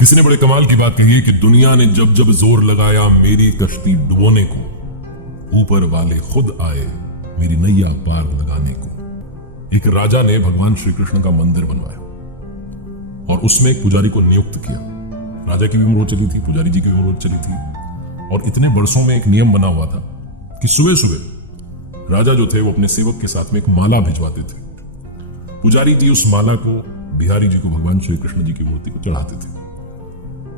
किसी ने बड़े कमाल की बात कही है कि दुनिया ने जब जब जोर लगाया मेरी कश्ती डुबोने को, ऊपर वाले खुद आए मेरी नैया पार लगाने को। एक राजा ने भगवान श्री कृष्ण का मंदिर बनवाया और उसमें एक पुजारी को नियुक्त किया। राजा की भी उम्र चली थी, पुजारी जी की भी उम्र चली थी, और इतने वर्षों में एक नियम बना हुआ था कि सुबह सुबह राजा जो थे वो अपने सेवक के साथ में एक माला भिजवाते थे। पुजारी जी उस माला को बिहारी जी को, भगवान श्री कृष्ण जी की मूर्ति को चढ़ाते थे।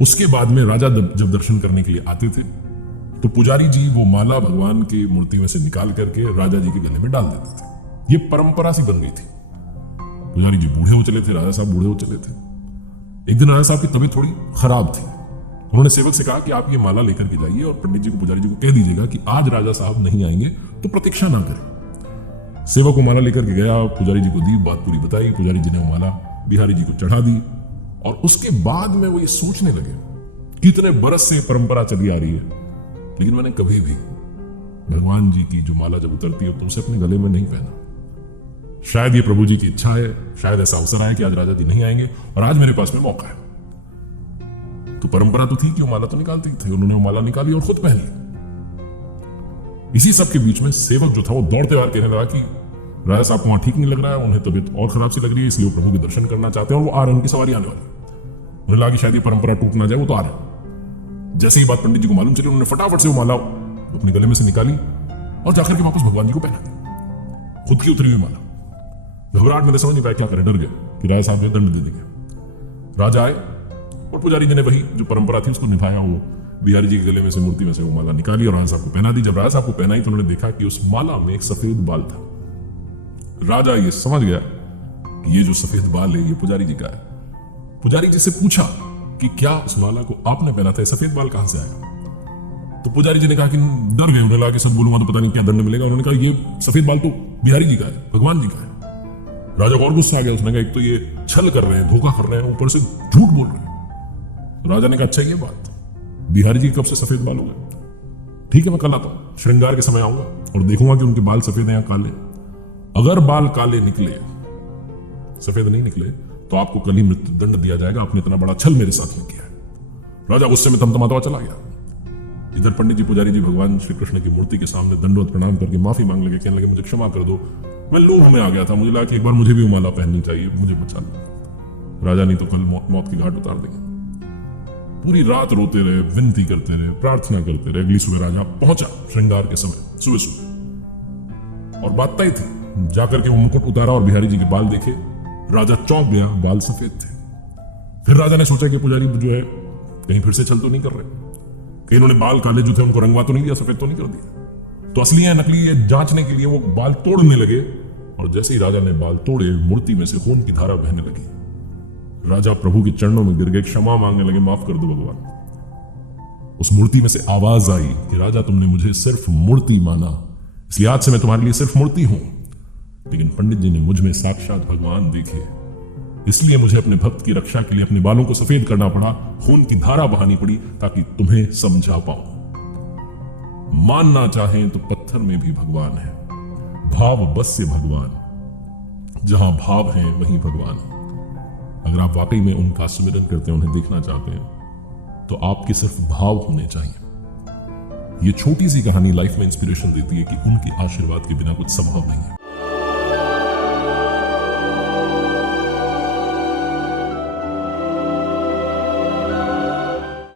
उसके बाद में राजा जब दर्शन करने के लिए आते थे तो पुजारी जी वो माला भगवान की मूर्ति में से निकाल करके राजा जी के गले में डाल देते थे। ये परंपरा सी बन गई थी। पुजारी जी बूढ़े हो चले थे, राजा साहब बूढ़े हो चले थे। एक दिन राजा साहब की तबीयत थोड़ी खराब थी। उन्होंने सेवक से कहा कि आप ये माला लेकर के जाइए और पंडित जी को, पुजारी जी को कह दीजिएगा कि आज राजा साहब नहीं आएंगे तो प्रतीक्षा ना करें। सेवक को माला लेकर के गया, पुजारी जी को दी, बात पूरी बताई। पुजारी जी ने वो माला बिहारी जी को चढ़ा दी और उसके बाद में वो ये सोचने लगे कितने बरस से परंपरा चली आ रही है, लेकिन मैंने कभी भी भगवान जी की जो माला जब उतरती है तो उसे अपने गले में नहीं पहना। शायद ये प्रभु जी की इच्छा है, शायद ऐसा अवसर आया कि आज राजा जी नहीं आएंगे और आज मेरे पास में मौका है। तो परंपरा तो थी कि वो माला तो निकालते ही थे। उन्होंने वो माला निकाली और खुद पहन ली। इसी सब के बीच में सेवक जो था वो दौड़ते हुए कहने लगा कि राजा साहब को वहां ठीक नहीं लग रहा है, उन्हें तबीयत और खराब सी लग रही है, इसलिए वो प्रभु के दर्शन करना चाहते हैं और वो आ रहे हैं, उनकी सवारी आने वाली। उन्हें लगा कि शायद ये परंपरा टूट ना जाए, वो तो आ रहे हैं। जैसे ही बात पंडित जी को मालूम चली, उन्होंने फटाफट से वो माला अपने गले में से निकाली और जाकर के वापस भगवान जी को पहना दी, खुद की उतरी हुई माला। घबराहट में समझ नहीं पाया क्या करे, डर गया कि राजा साहब ने दंड दे देंगे। राजा आए और पुजारी जी ने वही जो परंपरा थी उसको निभाया। वो बिहारी जी के गले में से, मूर्ति में से वो माला निकाली और राजा साहब को पहना दी। जब राजा साहब को पहनाई तो उन्होंने देखा कि उस माला में एक सफेद बाल था। राजा ये समझ गया कि ये जो सफेद बाल है ये पुजारी जी का है। पुजारी जी से पूछा कि क्या उस माला को आपने पहना था, सफेद बाल कहां से आया? तो पुजारी जी ने कहा कि डर गए, उन्हें लगा कि सब बोलूंगा तो पता नहीं क्या दंड मिलेगा। उन्होंने कहा ये सफेद बाल तो बिहारी जी का है, भगवान जी का है। राजा को और गुस्सा आ गया। उसने कहा एक तो ये छल कर रहे हैं, धोखा कर रहे हैं, ऊपर से झूठ बोल रहे हैं। राजा ने कहा अच्छा ये बात, बिहारी जी कब से सफेद बाल हो गए? ठीक है, मैं कल आता हूं, श्रृंगार के समय आऊंगा और देखूंगा कि उनके बाल सफेद हैं या काले। अगर बाल काले निकले, सफेद नहीं निकले, तो आपको कल ही मृत्यु दंड दिया जाएगा। आपने इतना बड़ा छल मेरे साथ में किया है। राजा गुस्से में तमतमाता हुआ चला गया। इधर पंडित जी, पुजारी जी भगवान श्री कृष्ण की मूर्ति के सामने दंडवत प्रणाम करके माफी मांग लगे, कहने लगे मुझे क्षमा कर दो, मैं लूह में आ गया था, मुझे लगा कि एक बार मुझे भी माला पहननी चाहिए, मुझे बचा लो। राजा नहीं तो कल मौत की घाट उतार देंगे। पूरी रात रोते रहे, विनती करते रहे, प्रार्थना करते रहे। अगली सुबह राजा पहुंचा श्रृंगार के समय, सुबह सुबह, और बात तय थी। जाकर के वो मुकुट उतारा और बिहारी जी के बाल देखे। राजा चौंक गया, बाल सफेद थे। फिर राजा ने सोचा कि पुजारी जो है कहीं फिर से छल तो नहीं कर रहे, कहीं इन्होंने बाल काले जो थे उनको रंगवा तो नहीं दिया, सफेद तो नहीं कर दिया। तो असली है नकली है जांचने के लिए वो बाल तोड़ने लगे और जैसे ही राजा ने बाल तोड़े, मूर्ति में से खून की धारा बहने लगी। राजा प्रभु के चरणों में गिर गए, क्षमा मांगने लगे, माफ कर दो भगवान। उस मूर्ति में से आवाज आई कि राजा तुमने मुझे सिर्फ मूर्ति माना, इसलिए आज से मैं तुम्हारे लिए सिर्फ मूर्ति हूं। लेकिन पंडित जी ने मुझ में साक्षात भगवान देखे, इसलिए मुझे अपने भक्त की रक्षा के लिए अपने बालों को सफेद करना पड़ा, खून की धारा बहानी पड़ी ताकि तुम्हें समझा पाऊं। मानना चाहें तो पत्थर में भी भगवान है, भाव बस से भगवान, जहां भाव है वहीं भगवान। अगर आप वाकई में उनका सुमिरन करते हैं, उन्हें देखना चाहते हैं, तो आपके सिर्फ भाव होने चाहिए। ये छोटी सी कहानी लाइफ में इंस्पिरेशन देती है कि उनके आशीर्वाद के बिना कुछ संभव नहीं है।